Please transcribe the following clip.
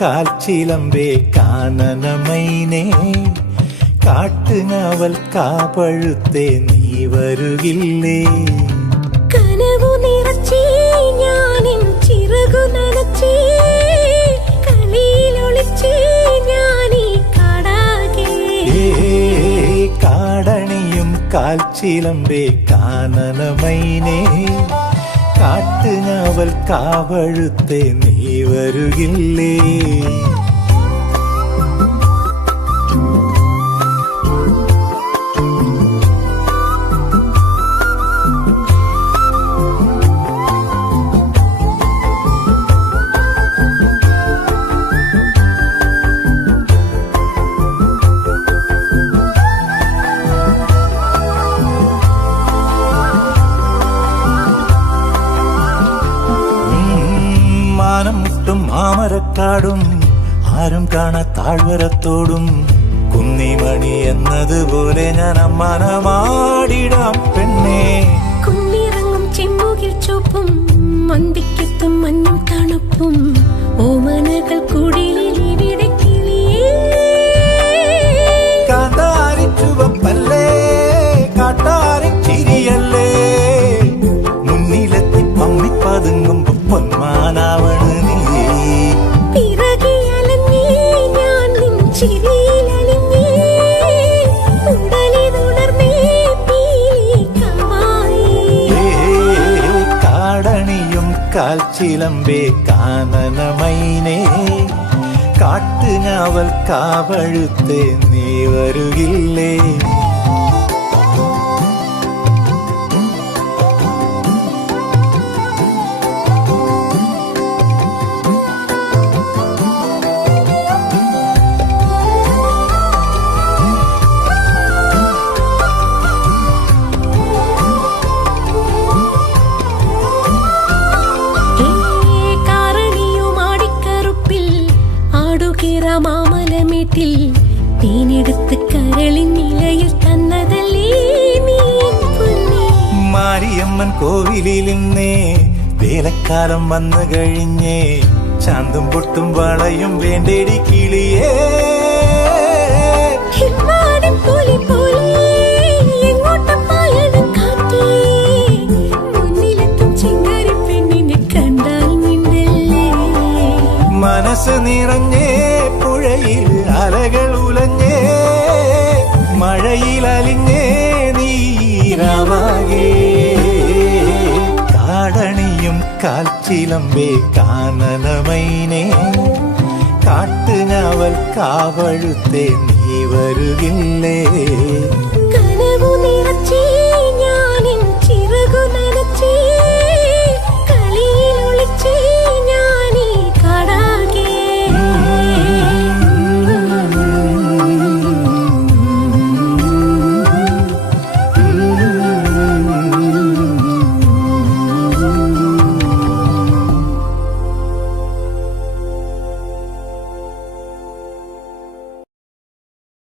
കാൽച്ചിലമ്പേ കാനനമൈനേ കാട്ടുങ്ങാവൽ കാപഴുത്തേ നീ വരുകില്ലേ കനവു നിറച്ചേ ഞാനിൻ ചിറകു നനച്ചേ കളിയിലൊളിച്ചേ ഞാനീ കാടാകെ കാടണിയും കാൽച്ചിലമ്പേ കാനനമൈനേ കാട്ടുങ്ങാവൽ കാവഴുത്തേ നീ വരുകില്ലേ മുട്ടും മാമരക്കാടും ആരും കാണാ താഴ്വരത്തോടും കുന്നിമണി എന്നതുപോലെ ഞാൻ അമ്മാനമാടിടാം പെണ്ണേ കുന്നിറങ്ങും ചെമ്മുകിൽ ചുവപ്പും മന്തിക്കെത്തും മഞ്ഞും തണുപ്പും ഓമനകൾ കുടിലിൽ ഇവിടെ കിളിയേ കാന്താരി ചുവപ്പല്ലേ കാട്ടാരി ചിരിയല്ലേ മുന്നിലെത്തി പമ്മി പതുങ്ങുമ്പോ പൊന്മാനാവണ് കാടണിയും കാൽച്ചിലമ്പേ കാനനമൈനേ കാട്ടുങ്ങാവൽ കാവഴുത്തേ നീ വരുകില്ലേ മാമലമേട്ടിൽ തേനെടുത്ത് കരളിൻ നിലയിൽ തന്നതല്ലേ മാരിയമ്മൻ കോവിലിൽ നിന്നേ വേലക്കാലം വന്നു കഴിഞ്ഞേ ചാന്തും പൊട്ടും വളയും വേണ്ടേടി കിളിയേ മനസ്സ് നിറഞ്ഞേ പുഴയിൽ അലകൾ ഉലഞ്ഞേ മഴയിൽ അലിഞ്ഞേ നീരാവാകേ കാടണിയും കാൽച്ചിലമ്പേ കാനനമൈനേ കാട്ടുങ്ങാവൽ കാവഴുത്തേ നീ വരുകില്ലേ